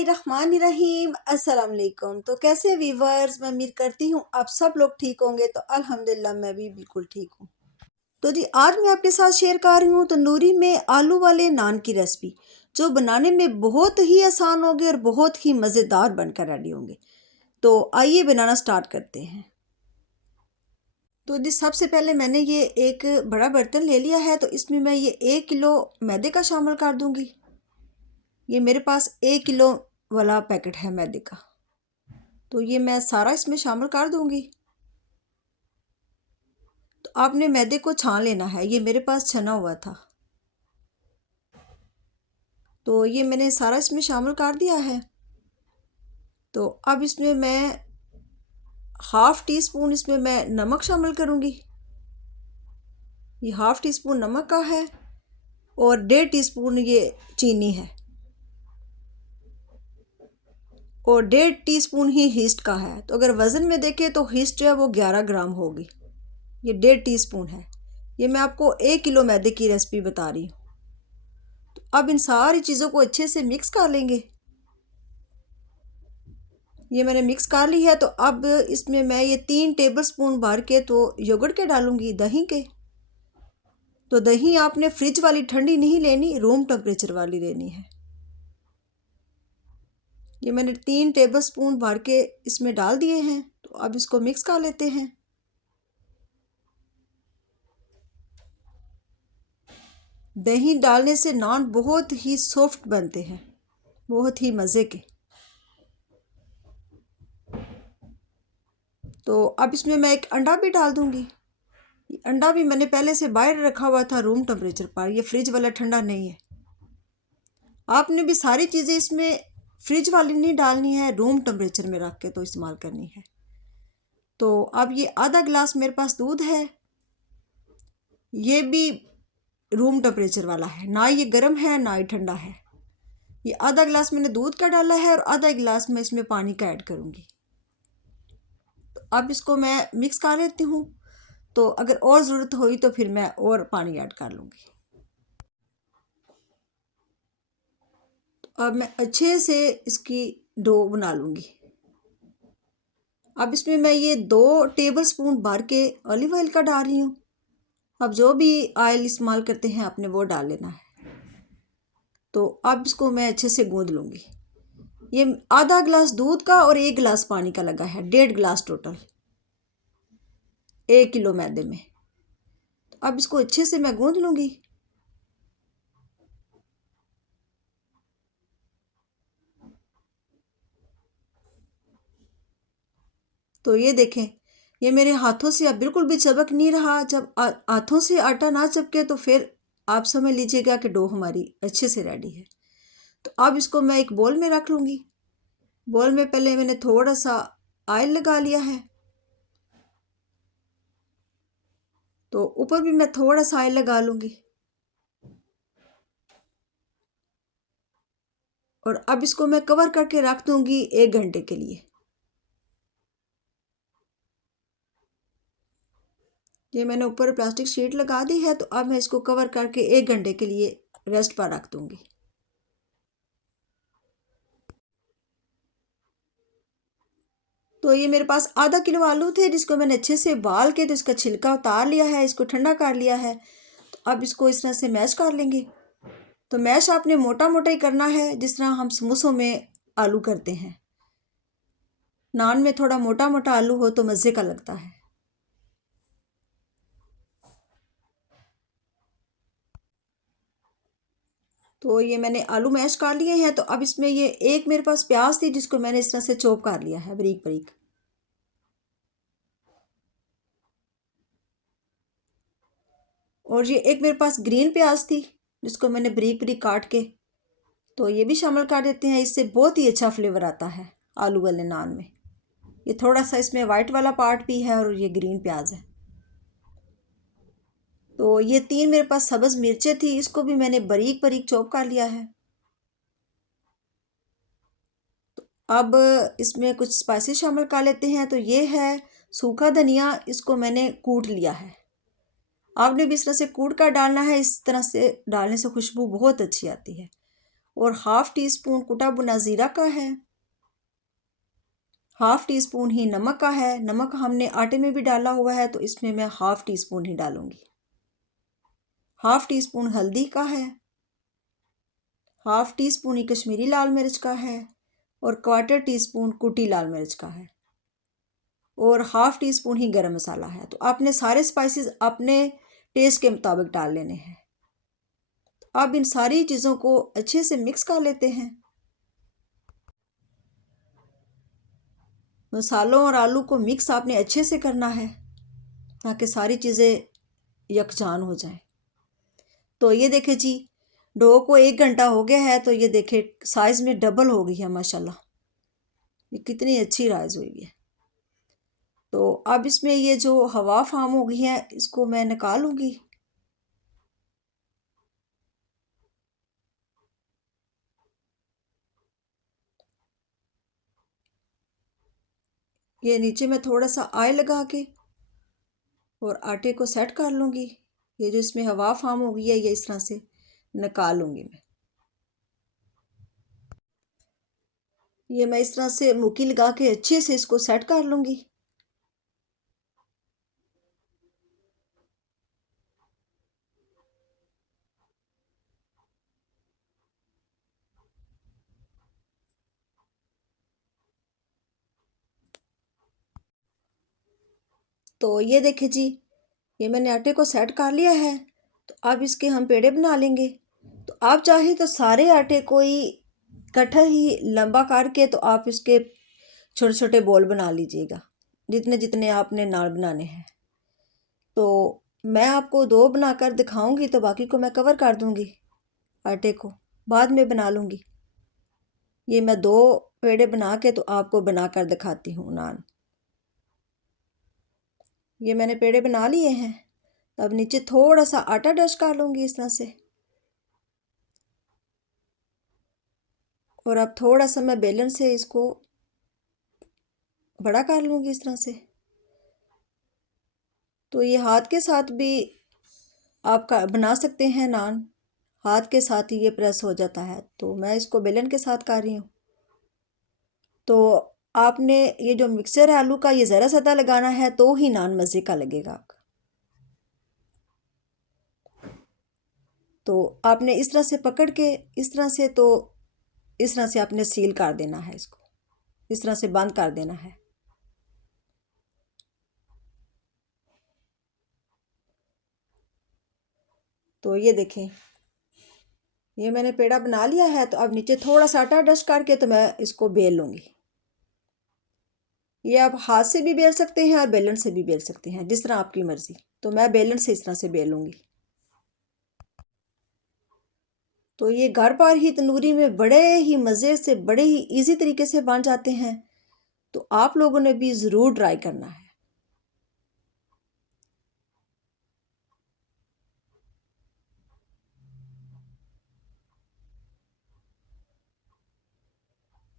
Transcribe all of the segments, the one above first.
बिस्मिल्लाहिर्रहमानिर्रहीम अस्सलाम वालेकुम। तो कैसे वीवर्स, मैं उम्मीद करती हूँ आप सब लोग ठीक होंगे। तो अल्हम्दुलिल्लाह मैं भी बिल्कुल ठीक हूँ। तो जी आज मैं आपके साथ शेयर कर रही हूँ तंदूरी में आलू वाले नान की रेसिपी, जो बनाने में बहुत ही आसान होगी और बहुत ही मज़ेदार बनकर रेडी होंगे। तो आइए बनाना स्टार्ट करते हैं। तो जी सबसे पहले मैंने ये एक बड़ा बर्तन ले लिया है, तो इसमें मैं ये 1 किलो मैदे का शामिल कर दूँगी। ये मेरे पास 1 किलो वाला पैकेट है मैदे का, तो ये मैं सारा इसमें शामिल कर दूंगी। तो आपने मैदे को छान लेना है, ये मेरे पास छना हुआ था। तो ये मैंने सारा इसमें शामिल कर दिया है। तो अब इसमें मैं हाफ़ टी स्पून इसमें मैं नमक शामिल करूंगी। ये हाफ़ टी स्पून नमक का है और 1.5 टीस्पून ये चीनी है और 1.5 टीस्पून ही हीस्ट का है। तो अगर वज़न में देखें तो हीस्ट जो है वो 11 ग्राम होगी। ये 1.5 टीस्पून है। ये मैं आपको 1 किलो मैदे की रेसिपी बता रही हूँ। तो अब इन सारी चीज़ों को अच्छे से मिक्स कर लेंगे। ये मैंने मिक्स कर ली है। तो अब इसमें मैं ये 3 टेबलस्पून भर के तो योगर्ट के डालूंगी, दही के। तो दही आपने फ्रिज वाली ठंडी नहीं लेनी, रूम टेम्परेचर वाली लेनी है। ये मैंने 3 टेबलस्पून भर के इसमें डाल दिए हैं। तो अब इसको मिक्स कर लेते हैं। दही डालने से नान बहुत ही सॉफ्ट बनते हैं, बहुत ही मज़े के। तो अब इसमें मैं एक अंडा भी डाल दूंगी। अंडा भी मैंने पहले से बाहर रखा हुआ था रूम टेम्परेचर पर, ये फ्रिज वाला ठंडा नहीं है। आपने भी सारी चीज़ें इसमें फ्रिज वाली नहीं डालनी है, रूम टेम्परेचर में रख के तो इस्तेमाल करनी है। तो अब ये आधा गिलास मेरे पास दूध है, ये भी रूम टेम्परेचर वाला है, ना ये गर्म है ना ही ठंडा है। ये आधा गिलास मैंने दूध का डाला है और आधा गिलास मैं इसमें पानी का ऐड करूँगी। तो अब इसको मैं मिक्स कर लेती हूँ। तो अगर और ज़रूरत हुई तो फिर मैं और पानी ऐड कर लूँगी। तो अब मैं अच्छे से इसकी डो बना लूँगी। अब इसमें मैं ये 2 टेबलस्पून भर के ऑलिव ऑयल का डाल रही हूँ। अब जो भी ऑयल इस्तेमाल करते हैं आपने वो डाल लेना है। तो अब इसको मैं अच्छे से गूँध लूँगी। ये आधा गिलास दूध का और 1 गिलास पानी का लगा है, 1.5 गिलास टोटल 1 किलो मैदे में। तो अब इसको अच्छे से मैं गूँध लूँगी। तो ये देखें, ये मेरे हाथों से अब बिल्कुल भी चबक नहीं रहा। जब हाथों से आटा ना चपके तो फिर आप समझ लीजिएगा कि डो हमारी अच्छे से रेडी है। तो अब इसको मैं एक बोल में रख लूँगी। बोल में पहले मैंने थोड़ा सा ऑयल लगा लिया है, तो ऊपर भी मैं थोड़ा सा ऑयल लगा लूँगी। और अब इसको मैं कवर करके रख दूँगी 1 घंटे के लिए। ये मैंने ऊपर प्लास्टिक शीट लगा दी है। तो अब मैं इसको कवर करके 1 घंटे के लिए रेस्ट पर रख दूँगी। तो ये मेरे पास आधा किलो आलू थे, जिसको मैंने अच्छे से उबाल के तो इसका छिलका उतार लिया है, इसको ठंडा कर लिया है। तो अब इसको इस तरह से मैश कर लेंगे। तो मैश आपने मोटा मोटा ही करना है, जिस तरह हम समोसों में आलू करते हैं। नान में थोड़ा मोटा मोटा आलू हो तो मज़े का लगता है। तो ये मैंने आलू मैश कर लिए हैं। तो अब इसमें ये एक मेरे पास प्याज थी, जिसको मैंने इस तरह से चॉप कर लिया है बारीक बारीक। और ये एक मेरे पास ग्रीन प्याज थी, जिसको मैंने बारीक बारीक काट के तो ये भी शामिल कर देते हैं। इससे बहुत ही अच्छा फ्लेवर आता है आलू वाले नान में। ये थोड़ा सा इसमें वाइट वाला पार्ट भी है और ये ग्रीन प्याज है। तो ये 3 मेरे पास सब्ज़ मिर्चें थी, इसको भी मैंने बारीक बारीक चॉप कर लिया है। अब इसमें कुछ स्पाइसेस शामिल कर लेते हैं। तो ये है सूखा धनिया, इसको मैंने कूट लिया है। आपने भी इस तरह से कूट कर डालना है, इस तरह से डालने से खुशबू बहुत अच्छी आती है। और हाफ़ टी स्पून कुटा भुना ज़ीरा का है, हाफ़ टी स्पून ही नमक का है। नमक हमने आटे में भी डाला हुआ है तो इसमें मैं हाफ़ टी स्पून ही डालूँगी। हाफ़ टी स्पून हल्दी का है, हाफ़ टी स्पून ही कश्मीरी लाल मिर्च का है और क्वार्टर टी स्पून कुटी लाल मिर्च का है और हाफ़ टी स्पून ही गरम मसाला है। तो आपने सारे स्पाइसेस अपने टेस्ट के मुताबिक डाल लेने हैं। अब इन सारी चीज़ों को अच्छे से मिक्स कर लेते हैं। मसालों और आलू को मिक्स आपने अच्छे से करना है ताकि सारी चीज़ें यकजान हो जाएं। तो ये देखें जी, डो को 1 घंटा हो गया है तो ये देखें साइज़ में डबल हो गई है माशाल्लाह। ये कितनी अच्छी राइस हुई है। तो अब इसमें ये जो हवा फार्म हो गई है इसको मैं निकालूंगी। ये नीचे मैं थोड़ा सा ऑयल लगा के और आटे को सेट कर लूँगी। ये जो इसमें हवा फार्म हो गई है ये इस तरह से निकाल लूँगी मैं। ये मैं इस तरह से मुक्की लगा के अच्छे से इसको सेट कर लूँगी। तो ये देखें जी, ये मैंने आटे को सेट कर लिया है। तो अब इसके हम पेड़े बना लेंगे। तो आप चाहे तो सारे आटे को ही इकट्ठा ही लंबा करके तो आप इसके छोटे छोटे बॉल बना लीजिएगा, जितने जितने आपने नान बनाने हैं। तो मैं आपको 2 बनाकर दिखाऊंगी तो बाकी को मैं कवर कर दूंगी, आटे को बाद में बना लूँगी। ये मैं 2 पेड़े बना के तो आपको बनाकर दिखाती हूँ नान। ये मैंने पेड़े बना लिए हैं। अब नीचे थोड़ा सा आटा डस्ट कर लूँगी इस तरह से और अब थोड़ा सा मैं बेलन से इसको बड़ा कर लूँगी इस तरह से। तो ये हाथ के साथ भी आप बना सकते हैं नान, हाथ के साथ ही ये प्रेस हो जाता है। तो मैं इसको बेलन के साथ कर रही हूँ। तो आपने ये जो मिक्सर है आलू का ये ज़रा ज़्यादा लगाना है तो ही नान मज़े का लगेगा आपका। तो आपने इस तरह से पकड़ के इस तरह से तो इस तरह से आपने सील कर देना है, इसको इस तरह से बंद कर देना है। तो ये देखें, ये मैंने पेड़ा बना लिया है। तो अब नीचे थोड़ा सा आटा डस्ट करके तो मैं इसको बेल लूँगी। ये आप हाथ से भी बेल सकते हैं और बेलन से भी बेल सकते हैं, जिस तरह आपकी मर्ज़ी। तो मैं बेलन से इस तरह से बेलूँगी। तो ये घर पर ही तंदूरी में बड़े ही मज़े से बड़े ही इजी तरीके से बन जाते हैं। तो आप लोगों ने भी ज़रूर ट्राई करना है।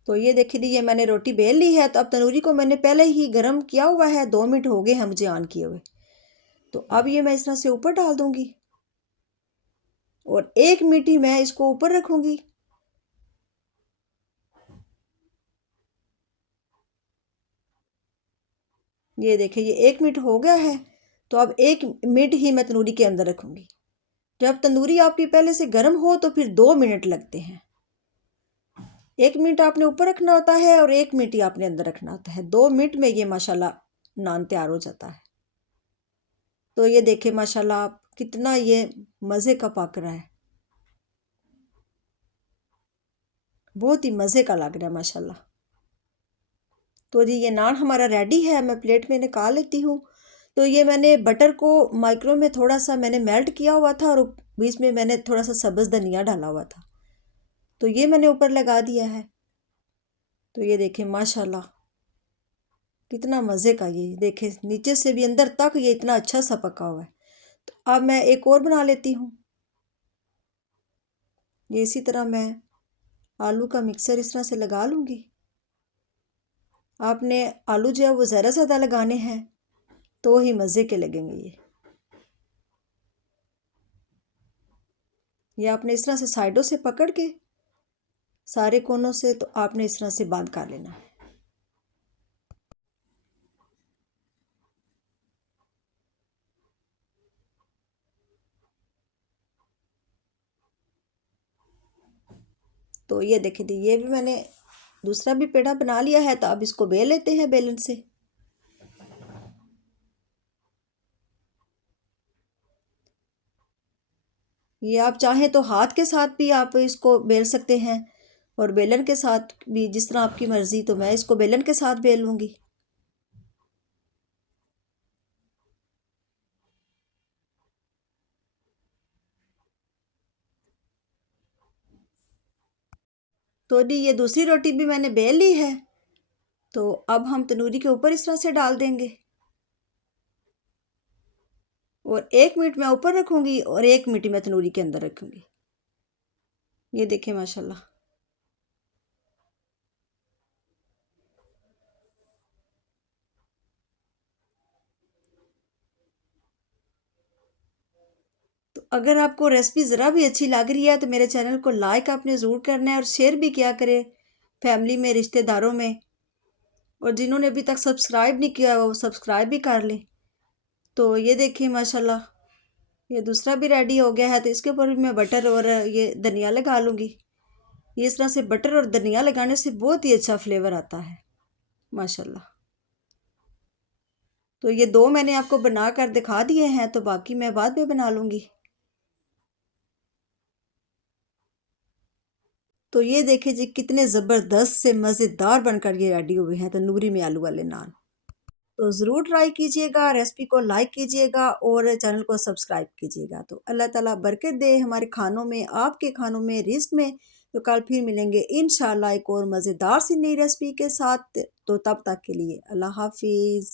तो ये देखिए, ये मैंने रोटी बेल ली है। तो अब तंदूरी को मैंने पहले ही गर्म किया हुआ है, 2 मिनट हो गए हैं मुझे ऑन किए हुए। तो अब ये मैं इस तरह से ऊपर डाल दूंगी और 1 मिनट ही मैं इसको ऊपर रखूंगी। ये देखिए, ये 1 मिनट हो गया है। तो अब 1 मिनट ही मैं तंदूरी के अंदर रखूंगी। जब तंदूरी आपकी पहले से गर्म हो तो फिर 2 मिनट लगते हैं। 1 मिनट आपने ऊपर रखना होता है और 1 मिनट ही आपने अंदर रखना होता है। 2 मिनट में ये माशाल्लाह नान तैयार हो जाता है। तो ये देखिए माशाल्लाह आप कितना ये मज़े का पक रहा है, बहुत ही मज़े का लग रहा है माशाल्लाह। तो जी ये नान हमारा रेडी है, मैं प्लेट में निकाल लेती हूँ। तो ये मैंने बटर को माइक्रो में थोड़ा सा मैंने मेल्ट किया हुआ था और बीच में मैंने थोड़ा सा सब्ज़ धनिया डाला हुआ था। तो ये मैंने ऊपर लगा दिया है। तो ये देखें माशाल्लाह कितना मज़े का, ये देखें नीचे से भी अंदर तक ये इतना अच्छा सा पका हुआ है। तो अब मैं एक और बना लेती हूँ। ये इसी तरह मैं आलू का मिक्सर इस तरह से लगा लूँगी। आपने आलू जो है वो ज़रा ज़्यादा लगाने हैं तो ही मज़े के लगेंगे। ये आपने इस तरह से साइडों से पकड़ के सारे कोनों से, तो आपने इस तरह से बंद कर लेना है। तो ये देखिए दी, ये भी मैंने दूसरा भी पेड़ा बना लिया है। तो अब इसको बेल लेते हैं बेलन से। ये आप चाहें तो हाथ के साथ भी आप इसको बेल सकते हैं, और बेलन के साथ भी, जिस तरह आपकी मर्ज़ी। तो मैं इसको बेलन के साथ बेल लूँगी। तो जी ये दूसरी रोटी भी मैंने बेल ली है। तो अब हम तंदूरी के ऊपर इस तरह से डाल देंगे, और 1 मिनट मैं ऊपर रखूँगी और 1 मिनट मैं तंदूरी के अंदर रखूँगी। ये देखिए माशाल्लाह। तो अगर आपको रेसिपी ज़रा भी अच्छी लग रही है तो मेरे चैनल को लाइक आपने ज़रूर करना है, और शेयर भी किया करें फैमिली में, रिश्तेदारों में। और जिन्होंने अभी तक सब्सक्राइब नहीं किया वो सब्सक्राइब भी कर लें। तो ये देखिए माशाल्लाह, ये दूसरा भी रेडी हो गया है। तो इसके ऊपर भी मैं बटर और ये धनिया लगा लूँगी। ये इस तरह से बटर और धनिया लगाने से बहुत ही अच्छा फ्लेवर आता है माशाल्लाह। तो ये दो मैंने आपको बना कर दिखा दिए हैं, तो बाकी मैं बाद में बना लूँगी। तो ये देखिए जी, कितने ज़बरदस्त से मज़ेदार बनकर ये रेडी हुए हैं तंदूरी में आलू वाले नान। तो ज़रूर ट्राई कीजिएगा, रेसिपी को लाइक कीजिएगा और चैनल को सब्सक्राइब कीजिएगा। तो अल्लाह ताला बरकत दे हमारे खानों में, आपके खानों में, रिज़्क में। तो कल फिर मिलेंगे इंशाल्लाह एक और मज़ेदार सी नई रेसिपी के साथ। तो तब तक के लिए अल्लाह हाफ़िज़।